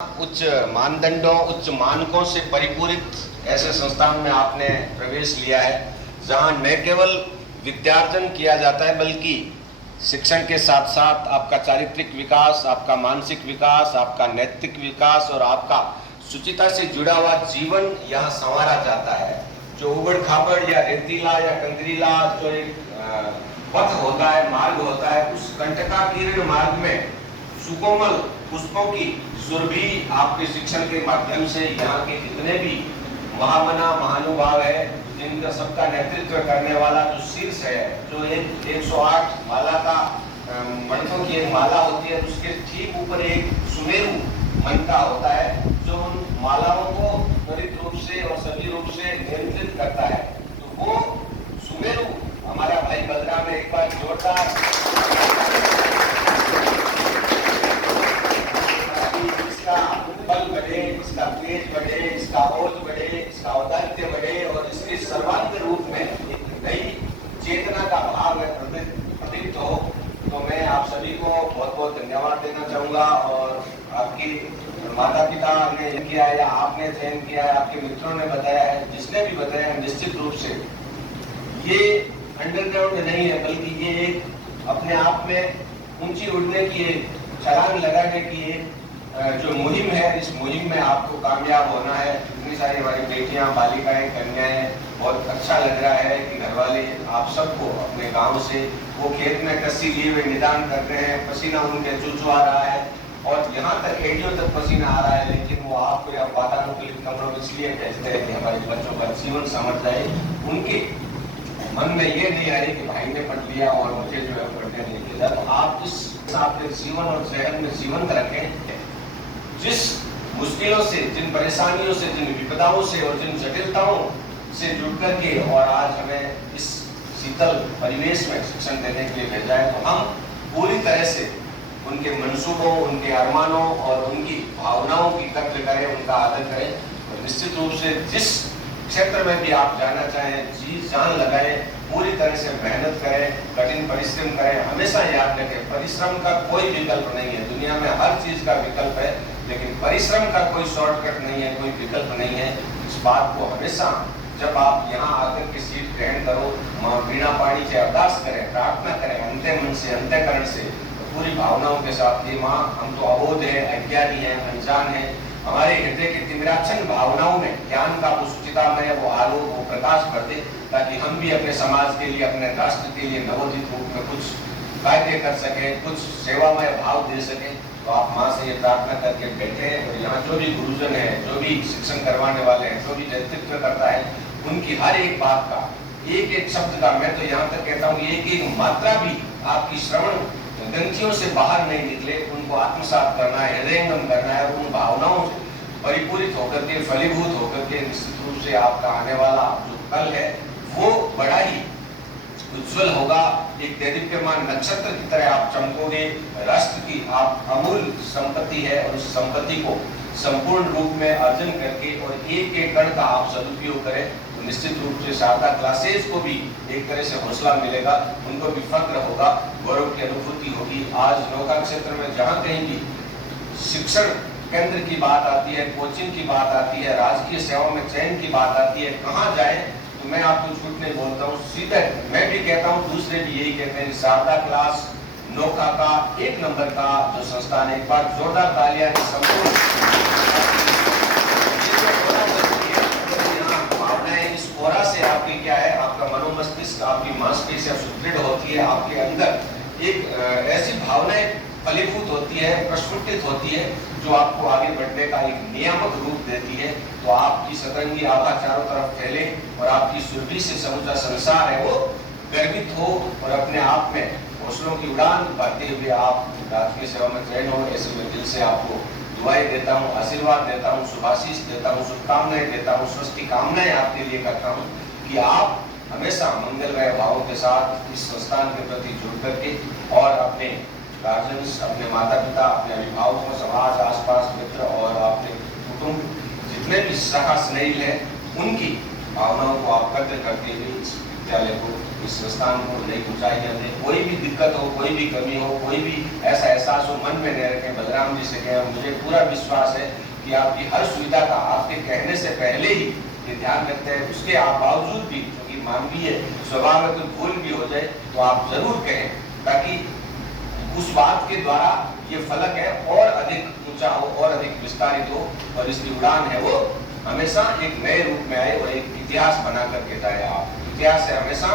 उच्च मानदंडों, उच्च मानकों से परिपूरित ऐसे संस्थान में आपने प्रवेश लिया है, जहां न केवल विद्यार्जन किया जाता है बल्कि शिक्षण के साथ साथ आपका चारित्रिक विकास, आपका मानसिक विकास, आपका नैतिक विकास और आपका शुचिता से जुड़ा हुआ जीवन यहाँ संवारा जाता है। जो उबड़ खाबड़ या रेतीला या कंकरीला जो एक पथ होता है, मार्ग होता है, उस कंटकाकीर्ण मार्ग में सुकोमल पुष्पों की सुरभि आपके शिक्षण के माध्यम से यहाँ के जितने भी महामना महानुभाव है, जिनका सबका नेतृत्व करने वाला जो शीर्ष है, जो एक 108 माला का मंत्रों की एक माला होती है, उसके ठीक ऊपर एक सुमेरु मंत्र होता है जो उन मालाओं को त्वरित रूप से और सभी रूप से नियंत्रित करता है। तो वो सुमेरु हमारा भाई बलराम ने एक बार जोरदार बल बढ़े, इसका तेज बढ़े, इसका ओज बढ़े, इसका औदार्य बढ़े और इसके सर्वांग रूप में एक नई चेतना का भाव प्रतीत हो। तो मैं आप सभी को बहुत बहुत धन्यवाद देना चाहूंगा। और आपकी माता पिता ने किया है या आपने चयन किया है, आपके मित्रों ने बताया है, जिसने भी बताया है, निश्चित रूप से ये अंडरग्राउंड नहीं है, बल्कि ये एक अपने आप में ऊंची उड़ने की एक छलांग लगाने की एक जो मुहिम है। इस मुहिम में आपको कामयाब होना है। इतनी सारी हमारी बेटियां, बालिकाएं, कन्याएं, बहुत अच्छा लग रहा है कि घर वाले आप सबको अपने गांव से वो खेत में कस्सी लिए हुए निदान कर रहे हैं, पसीना उनके चुचु आ रहा है और यहाँ तक एडियो तक पसीना आ रहा है, लेकिन वो आपको या वातानुकूलित कमरों में इसलिए भेजते हैं कि हमारे बच्चों का जीवन समझ जाए। उनके मन में ये नहीं आ रही कि भाई ने पढ़ लिया और मुझे जो है पढ़ने नहीं दिया। तो आप इस आपके जीवन और जहन में जीवंत रखें। जिस मुश्किलों से, जिन परेशानियों से, जिन विपदाओं से और जिन जटिलताओं से जुड़ करके और आज हमें इस शीतल परिवेश में शिक्षण देने के लिए भेजा है, तो हम पूरी तरह से उनके मंसूबों, उनके अरमानों और उनकी भावनाओं की कद्र करें, उनका आदर करें। और निश्चित रूप से जिस क्षेत्र में भी आप जाना चाहें, जी जान लगाएं, पूरी तरह से मेहनत करें, कठिन परिश्रम करें। हमेशा याद रखें, परिश्रम का कोई विकल्प नहीं है। दुनिया में हर चीज का विकल्प है, लेकिन परिश्रम का कोई शॉर्टकट नहीं है, कोई विकल्प नहीं है। इस बात को हमेशा जब आप यहाँ आकर के सीट ग्रहण करो, माँ वीणा पाणी से अरदास करें, प्रार्थना करें, अंत्य मन से, अंतःकरण से, तो पूरी भावनाओं के साथ, ये माँ हम तो अबोध है, अज्ञानी है, अनजान है, हमारे हृदय के तिमिराच्छन्न भावनाओं में ज्ञान का वो सुचितामय वो आलोक वो प्रकाश भर दे, ताकि हम भी अपने समाज के लिए, अपने राष्ट्र के लिए नवोदित रूप में कुछ कार्य कर सके, कुछ सेवामय भाव दे सके। तो आप माँ से ये प्रार्थना करके बैठे। और यहाँ जो भी गुरुजन है, जो भी शिक्षण करवाने वाले हैं, जो भी नेतृत्व करता है, उनकी हर एक बात का, एक एक शब्द का, मैं तो यहाँ तक कहता हूँ एक एक मात्रा भी आपकी श्रवण ग्रंथियों से बाहर नहीं निकले, उनको आत्मसात करना है, हृदयंगम करना है, उन भावनाओं से परिपूरित होकर के, फलीभूत होकर के निश्चित रूप से आपका आने वाला जो कल है वो बड़ा ही उज्जवल होगा। एक दैदीप्यमान नक्षत्र की तरह आप चमकोगे। राष्ट्र की आप अमूल्य संपत्ति है और उस संपत्ति को संपूर्ण रूप में अर्जन करके और एक एक कण का आप सदुपयोग करें, तो निश्चित रूप से शारदा क्लासेस को भी एक तरह से हौसला मिलेगा, उनको भी फक्र होगा, गौरव की अनुभूति होगी। आज नौका क्षेत्र में जहाँ कहीं भी शिक्षण केंद्र की बात आती है, कोचिंग की बात आती है, राजकीय सेवा में चयन की बात आती है, कहाँ जाए, तो मैं आपको झूठ नहीं बोलता हूँ, सीधे मैं भी कहता हूँ, दूसरे भी यही कहते हैं, शारदा क्लास नौका का एक नंबर का जो संस्थान है। एक बार जोरदार तालियां संपूर्ण भावनाएं इस ओरा से आपकी क्या है, आपका मनोमस्तिष्क, आपकी मांसपेशियां सुदृढ़ होती है, आपके अंदर एक ऐसी भावनाएं फलीभूत होती है, प्रस्फुटित होती है, जो आपको आगे बढ़ने का एक नियामक रूप देती है। तो आपकी सतरंगी आभा चारों तरफ फैले और आपकी सुरभि से समूचा संसार है वो गर्वित हो और अपने आप में हौसलों की उड़ान भरते हुए आप राजकीय सेवा में चयन हो। ऐसे मैं दिल से आपको दुआएं देता हूँ, आशीर्वाद देता हूँ, शुभाशीष देता हूँ, शुभकामनाएं देता हूँ, स्वस्ति कामनाएं आपके लिए करता हूँ कि आप हमेशा मंगलमय भावों के साथ इस संस्थान के प्रति जुड़ करके और अपने गार्जियंस, अपने माता पिता, अपने अभिभावकों, समाज, आसपास मित्र और अपने कुटुंब जितने भी शाखा स्नेहिल हैं, उनकी भावनाओं को आप कद्र करते हुए इस विद्यालय को इस संस्थान को नई ऊंचाइयां दे। कोई भी दिक्कत हो, कोई भी कमी हो, कोई भी ऐसा एहसास हो, मन में न रखें। बलराम जी से कहें, मुझे पूरा विश्वास है कि आपकी हर सुविधा का आपके कहने से पहले ही ये ध्यान रखते हैं। उसके आप बावजूद भी, क्योंकि मानवीय स्वभाव में कोई भूल भी हो जाए तो आप जरूर कहें, ताकि उस बात के द्वारा ये फलक है और अधिक ऊंचा हो और अधिक विस्तारित हो, और इसकी उड़ान है वो हमेशा एक नए रूप में आए और एक इतिहास बना करके जाए। आप इतिहास से हमेशा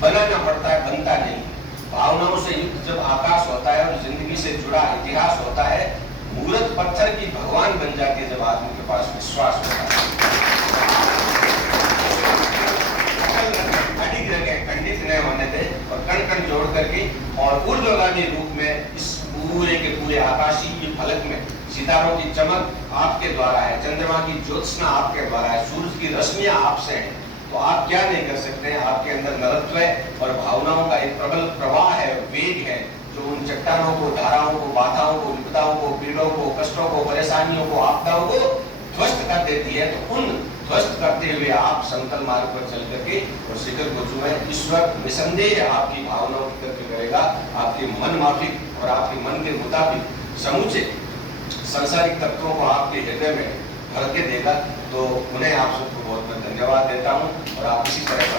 बनाना पड़ता है, बनता नहीं। भावनाओं से युक्त जब आकाश होता है और जिंदगी से जुड़ा इतिहास होता है, मूर्त पत्थर की भगवान बन जाती है जब आदमी के पास विश्वास होता है। अडिग रखे, खंडित न होने दे और कण कण जोड़ करके और ऊर्ध्वगामी रूप में इस पूरे के पूरे आकाशीय फलक में सितारों की चमक आपके द्वारा है, चंद्रमा की ज्योत्सना आपके द्वारा है, सूरज की रश्मियां आपसे हैं, तो आप क्या नहीं कर सकते हैं। आपके अंदर नरत्व है और भावनाओं का एक प्रबल प्रवाह है, वेग है, जो उन चट्टानों को, धाराओं को, बाधाओं को, विपदाओं को, पीड़ों को, कष्टों को, परेशानियों को, आपदाओं को ध्वस्त कर देती है। तो उन ध्वस्त करते हुए आप समतल मार्ग पर चल करके और शिखर को छुए। ईश्वर निसंदेह आपकी भावनाओं की कद्र करेगा, आपके मन माफिक और आपके मन के मुताबिक समूचे सांसारिक तत्वों को आपके हृदय में भर के देगा। तो उन्हें आप सबको बहुत बहुत धन्यवाद देता हूँ और आप इसी तरह